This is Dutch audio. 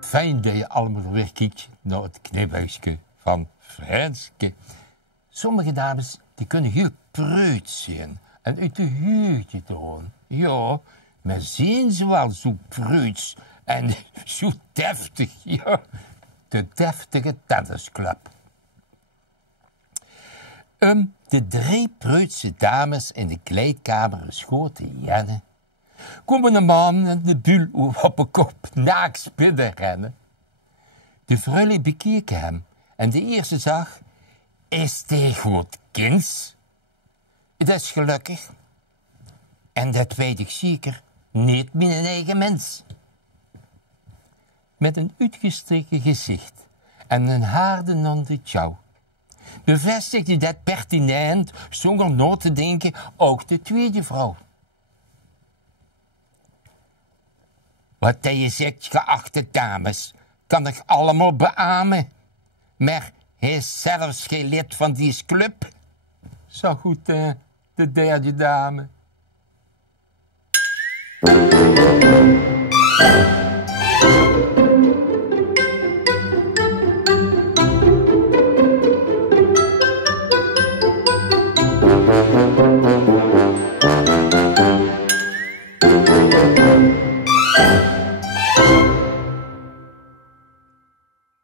Fijn dat je allemaal weer kijkt naar het kniphuisje van Franske. Sommige dames die kunnen heel preuts zijn en uit de huurtje doen. Ja, maar zijn ze wel zo preuts en zo deftig, ja. De deftige tennisclub. De 3 preutse dames in de kleedkamer geschoten jennen, komen een man en de bul op een kop naaks binnen rennen. De vrouwelijk bekeken hem en de eerste zag, is die goed kind? Dat is gelukkig. En dat weet ik zeker, niet mijn eigen mens. Met een uitgestreken gezicht en een harde nonde tjauw bevestigde dat pertinent, zonder na te denken, ook de tweede vrouw. Wat je zegt, geachte dames, kan ik allemaal beamen. Maar hij is zelfs geen lid van die club. Zo goed, de derde dame.